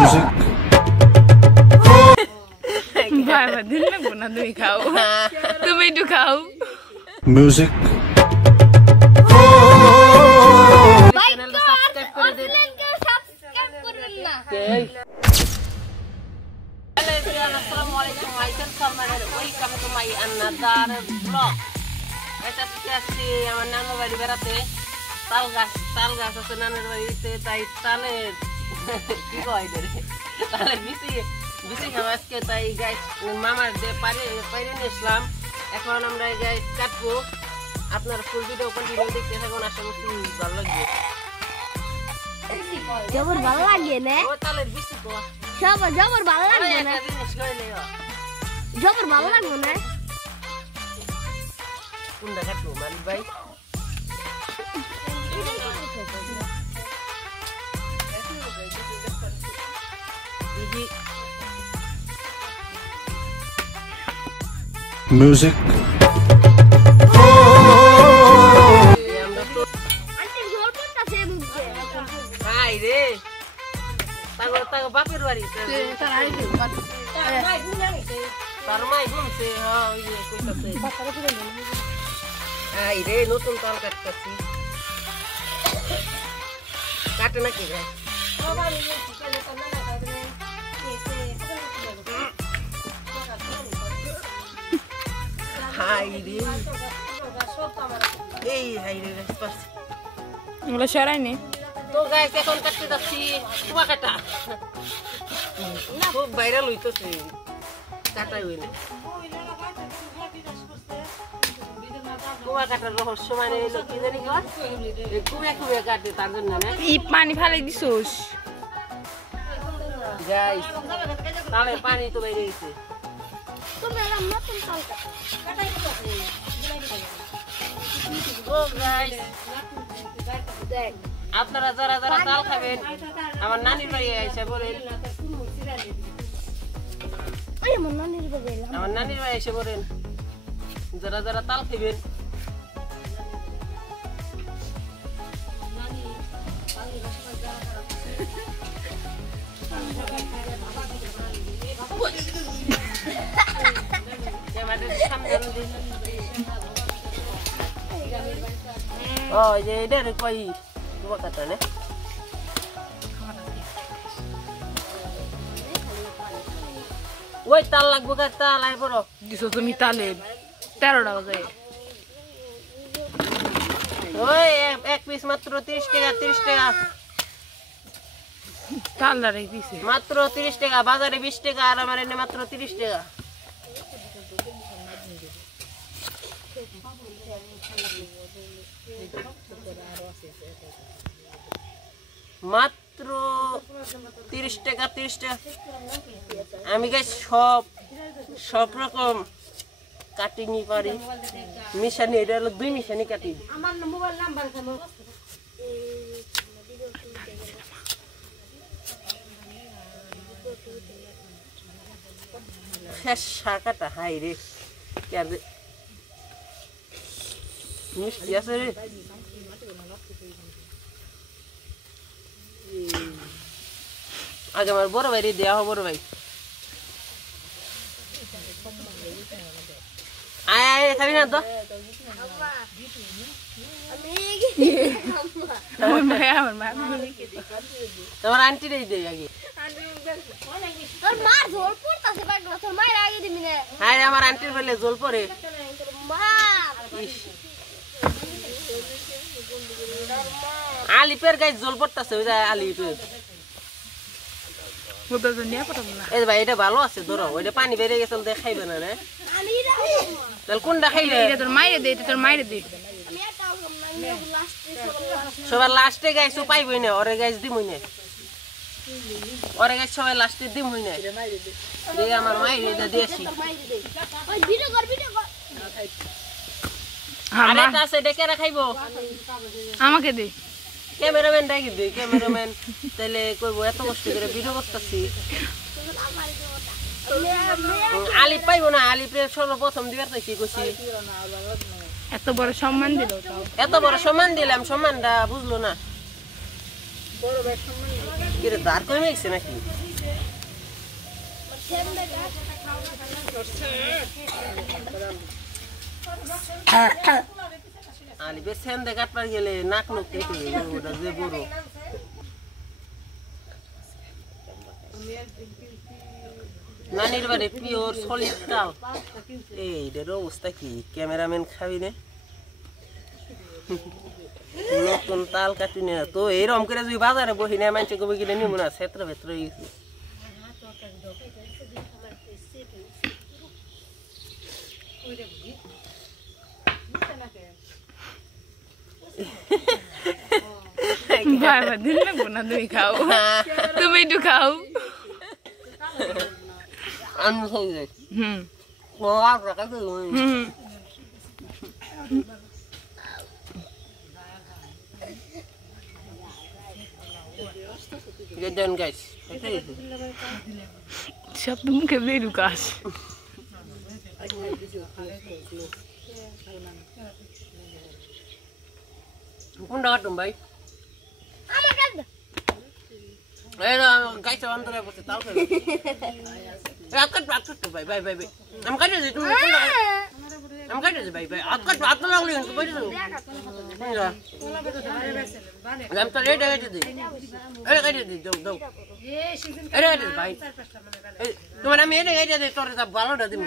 Music. Bapak din na po na doon ikaw. Tumido ka. Music. Channel ko subscribe করে দিন। Subscribe করুন না। Hello everyone, assalamualaikum. Myself Salman and welcome to my another vlog. এটা আজকে আমার নানুর বাড়ি বেড়াতে তাল গাছ আছে নানুর বাড়িতে তাই তালের কি কয় রে তালের বিচি খাওয়া আজকে তাই গাইস মামার দিয়ে পারে নিয়েছিলাম এখন আমরা গাইস কাটবো আপনারা ফুল ভিডিও কন্টিনিউ দেখতে থাকুন আশা করছি ভালো লাগবে জবর ভালো লাগে না ও তালের বিচি তো জবর ভালো লাগে না জবর ভালো লাগে না কোনটা কাটবো মালিক ভাই Music. আন্টি জল পড়তাছে মুখে হাই রে তাগো বাপের বাড়ি তার মাই ঘুমছে হ্যাঁ ওই যে কইতাছে হাই রে নতুন তাল কাটতাছি কাটে নাকি রে হাই রে এই হাই রে পারছি ওগুলো সরাই নে তো গাইস এখন কাটতে যাচ্ছি কুয়াকাটা খুব ভাইরাল হইতেছে কাটাই হইলে কুয়াকাটার রহস্য মানে এলো কি জানি কুয়া কাটে তার জন্য না ই পানি ফালাই দিছোস গাইস তাহলে পানি তো বাইরে গেছে তোমরা নতুন তাল কাটাই ও গাইস দেখ আপনারা যারা তাল খাবেন আমার নানির বাড়ি এসে বলেন ওই আমার নানির বাড়ি আমার নানির বাড়ি এসে বলেন যারা তাল খাবেন ও যে এদের কই কুয়াকাটা না ওই তাল লাগবো কা তাল আই বড় দিছো তুমি তালে 13টা বাজে ওই এক পিস মাত্র 30 টাকা তাল দাঁড়াই দিছে মাত্র 30 টাকা বাজারে 20 টাকা আর আমার এনে মাত্র 30 টাকা মাত্র 30 টাকা আমি গাইস সব রকম কাটিংই পারি মিশানি এটা হলো 2 মিশানি কাটি আমার মোবাইল নাম্বার জানো শেষ শাকাটা হাই রে কেন মিষ্টি আছে রে আগে আমার বড় ভাই রে দেয়া বড় ভাই আয় খাবি না তো আমার মা তোমার আন্টি রে দে আগে তোর মা জল পড়তাছে পাগলা তোর মায়ের আগে দিবি না হাই আমার আন্টির বলে জল পড়ে মা আলিপের গায়ে জল পড়তাছে ওই যে আলিপের ওটা তো নিয়ে পড়াবো না এই ভাই এটা ভালো আছে ধরো ওইটা পানি বেরিয়ে গেছে ওটা খাইবে না রে তাহলে কোনটা খাইবে এটা তোর মাইরে দে এটা তোর মাইরে দে আমি একটা লাস্টে সবার লাস্টে গাইছো পাইবই না ওরে গাইছ দিমই না ওরে গাইছ সবাই লাস্টে দিমই না এই আমার মাই এটা দিয়েছি ওই ভিডিও কর আরে এটা আছে এটা কেরা খাইবো আমাকে দে ক্যামেরাম্যান ডাকি দে ক্যামেরাম্যান তাহলে কইবো এত কষ্ট করে ভিডিও করতেছি আলিপ পাইবো না আলিপের সর্বপ্রথম দিবার চাইছি কইছি এত বড় সম্মান দিল তাও এত বড় সম্মান দিলাম সম্মানটা বুঝলো না বড় ভাই সম্মান কিরে দাঁড় করে মেয়েছে নাকি আলিপের সেন্দে কাটবার গেলে নাক লোক কেটে ওটা যে বড় নানির বাড়ি পিওর সলিড তাল এইটার অবস্থা কি ক্যামেরাম্যান খাবি না নতুন তাল কাটি না তো এইরকম করে যদি বাজারে বসি না মানছে কবে কিনে নিব না ক্ষেত্র ভেত্র গেছে বাবা দিন লাগবো না তুমি খাও তুমি একটু খাও আমি খাই যাই Done guys. সব তুমি খেয়ে ঢুকাস কোনটা কাটুম ভাই আমার কাছে এই না গাইছে অন্তরে বসে তাও খাবে আটকাট ভাই ভাই ভাই আমি কাটে দিই তুমি কোনটা আমি কাটে দিই ভাই ভাই আটকাট লাগলে কিন্তু বইতে দাও আমি তো রেড কাটে দিই এটা কাটে দিই দাও এটা কাটে দিই ভাই তোমার আমি এটা কাটে দিই তোর সব ভালোটা দিবি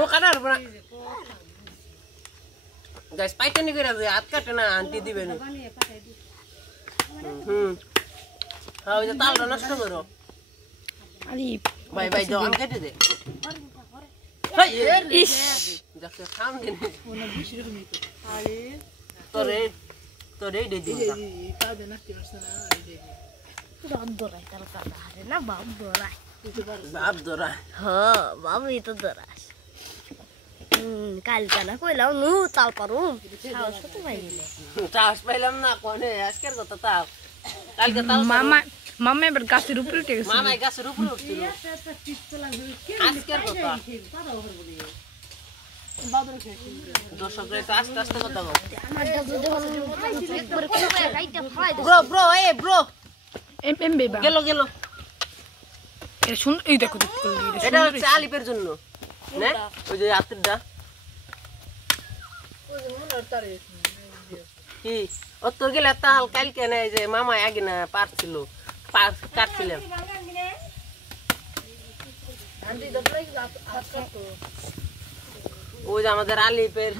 ও কাটার বড় গাইস পাইতেনি করে দে আটকাট না আন্টি দিবে না হ্যাঁ ওই যে তালটা নষ্ট করো আরে ভাই ভাই দাও আমি কেটে দে হাই ইস যাকে খাম দিন তোরে দে দিন বাপ দরাই তার কথা আরে না বাপ দরাই বাপ দরা হ্যাঁ বাবুই তো দরাস কালকে না কইলাম নু তাল পারুম সাহস তো পাইলে চাষ পাইলাম না কোনে আজকের কথা তাও কালকে তাল মামা এবার গাছের উপরে উঠে গেছে মামাই গাছের উপরে উঠছিল আজকের কথা দর্শকরা একটু আস্তে আস্তে কথা বল ব্রো ব্রো এম বেবা গেল এটা শুন এই দেখো দেখ করলি এটা হচ্ছে আলিপের জন্য না ওই যে আত্রটা কি ও তোর গেলে তাল কালকে না এই যে মামা আগে না পারছিল কাটছিলেন ওই যে আমাদের আলিপের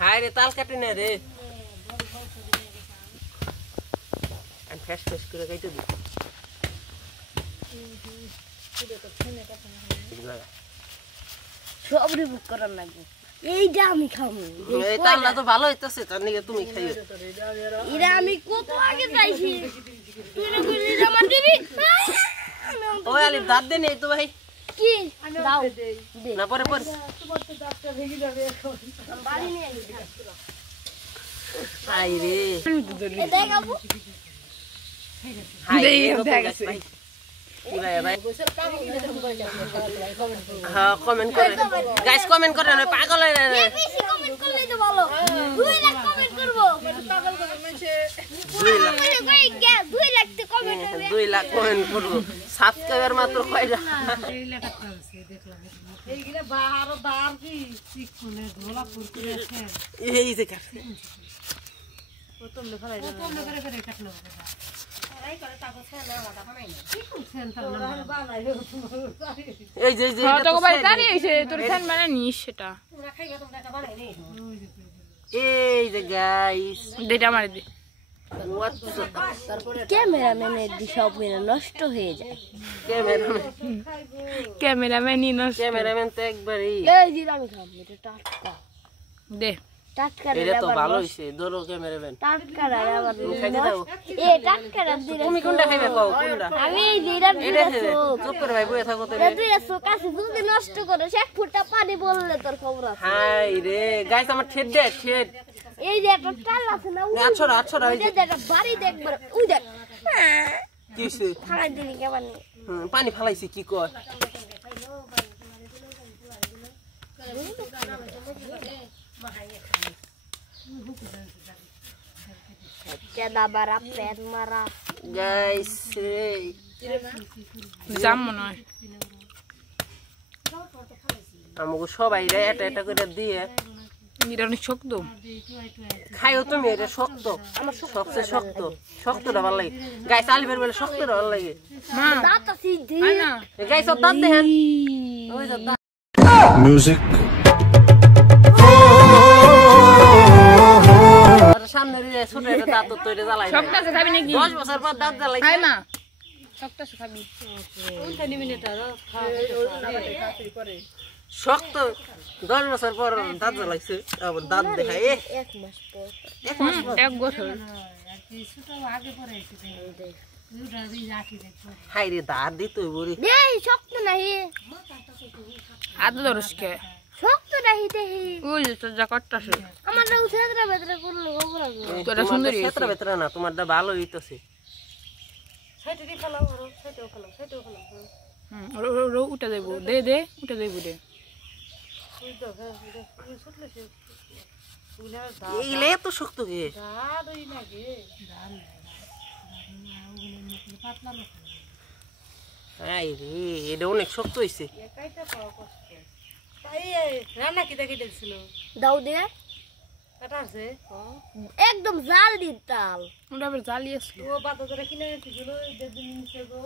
হায় রে তাল কাটি না রে আমি ফ্যাস ফ্যাস করে কেটে দিই সব রিবুক করার লাগবে এইটা আমি খাবো এই তালটা তো ভালো হইতাছে তার নিকে তুমি খাইও এরা আমি কত আগে যাইছি তুই না কইলি আমার দিবি ওই আলিপ দাঁত দে নেই তো ভাই কি দাও না পরে বাড়ি নিয়ে হাই রে দেখাবো হাই দেই, রে দেখাছে। ভাই কি ভাই ভাই হ্যাঁ কমেন্ট করে গাইস কমেন্ট করে না পাগল হয়ে না বেশি কমেন্ট করলেই তো ভালো 2 লাখ কমেন্ট করব পাগল করে মানুষে 2 লাখ তো কমেন্ট হবে 2 লাখ কমেন্ট করবো সাবস্ক্রাইবার মাত্র কয়টা এইগুলা বাহার দার কি শিখনে ধোলা পুরপুরে আছে এই যে কাট প্রথম লেখাই না প্রথম করে করে কাটলো আই করে তাকো ছেনা লাগা বানাই না কি সেন্টার না বানাই এই যে হ্যাঁ তো ভাই তারি হইছে তোর ফ্যান মানে নিস সেটা তোমরা খাইবা তোমরা কা বানাই নেই এই যে গাইস দেটা মারি দে ক্যামেরাম্যানের দি সব মেরে নষ্ট হয়ে যায় ক্যামেরাম্যান নিনস ক্যামেরাম্যান তো একবারই এই যে আমি খাবো এটা টাটকা দে টাটকা এটা তো ভালো হইছে ধরো ক্যামেরাম্যান টাটকা আবার খাইতে দাও এ টাটকা দিলে তুমি কোনটা খাইবে কও কোনটা আমি এই যেটা এটা খাইবে চুপ করে ভাই বসে থাকো তো দুইশো কাছে যদি নষ্ট করে 1 ফুটা পানি বললে তোর খবর আছে হাই রে গাইস আমার ঠেট দে ঠেট এই যে একটা টাল আছে না আছড়া ওই যে একটা বাড়ি দেখবার ওই দেখ কিছে খাই দিলি কেমন পানি ফালাইছি কি কয় কেদা বারা পেট মারা গাইস রে জাম মনে হয় আমাকে সবাই রে এটা এটা করে দিয়ে এটা অনেক শক্ত খাইও তুমি এটা শক্ত আমার সবচেয়ে শক্ত শক্তটা ভালো লাগে গাইস আলিবের বলে শক্তটা ভালো লাগে মা দাঁত সিদ্ধি আয় না গাইস সব দাঁত দেখেন ওই যে দাঁত Music. আর সামনে রে ছোট একটা দাঁত তো এটা জ্বালাই শক্ত আছে খাবি নাকি 10 বছর পর দাঁত জ্বালাই আয় মা শক্ত আছে খাবি শক্ত 10 বছর পর দাঁত জ্বালাইছে আবার দাঁত দেখায় এক মাস পর এক মাস পর এক বছর হাই রে দাঁত দিত বড়ি দেই শক্ত নাহি আদা দরসকে শক্ত নাহি দেহি ওই তো যা করতাছে আমার না উঠেরা বেদরা করলো গোবরা তোরা সুন্দরী ক্ষেত্র ভেতরে না তোমারটা ভালো হইতাছে উঠে দেব দে দে উঠে দেব দে এইলে এত শক্ত কে হাই রে এটা অনেক শক্ত হইছে রান্না কিটা কেটেছিল দাও দে কাটা আছে একদম জাল দিতাল ওটা আবার জ্বালিয়েছিল ও বাতা ধরে কিনে এনেছিল যেদিন নিচে গো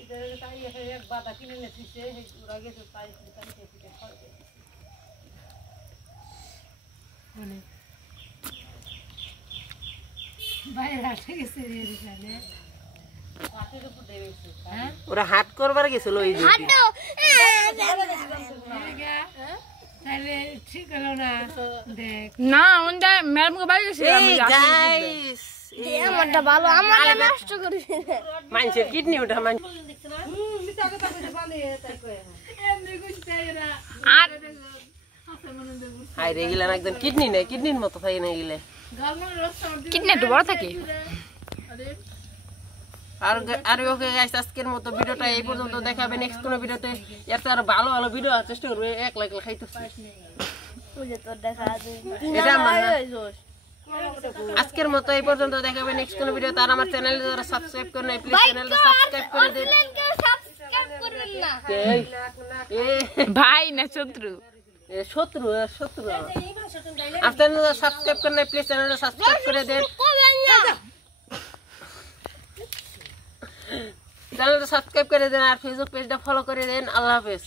এটা তাই এক বাতা কিনে এনেছে ওরা গেছে তাই মানে বাইরে আসে গেছে ওরা হাট করবার গেছিল ওই যে হাঁটো তাহলে ঠিক হলো না দেখ না ওটা ম্যাডাম কে বাইরে গেছে আমি গাইস আমারটা ভালো আমার নষ্ট করে মানুষের কিডনি ওটা মান আর হাই রে গিলা একদম কিডনি নাই কিডনির মতো থাকে না গিলে কিডনি একটু বড় থাকে আর ওকে গাইস আজকের মতো ভিডিওটা এই পর্যন্ত দেখাবে নেক্সট কোন ভিডিওতে এর তো আর ভালো ভালো ভিডিও আর চেষ্টা করবে এক লাইক খাইতেছি বুঝে তোর দেখা আছে এটা আমার না। আজকের মতো এই পর্যন্ত দেখাবে নেক্সট কোন ভিডিওতে আর আমার চ্যানেলে যারা সাবস্ক্রাইব করে নাই প্লিজ চ্যানেলটা সাবস্ক্রাইব করে দিন সাবস্ক্রাইব করবেন না এই ভাই না শত্রু এ শত্রু আর চ্যানেলটা সাবস্ক্রাইব করে নাই প্লিজ চ্যানেলটা সাবস্ক্রাইব করে দেন করবেন না চ্যানেলটা সাবস্ক্রাইব করে দেন আর ফেসবুক পেজটা ফলো করে দেন আল্লাহ হাফেজ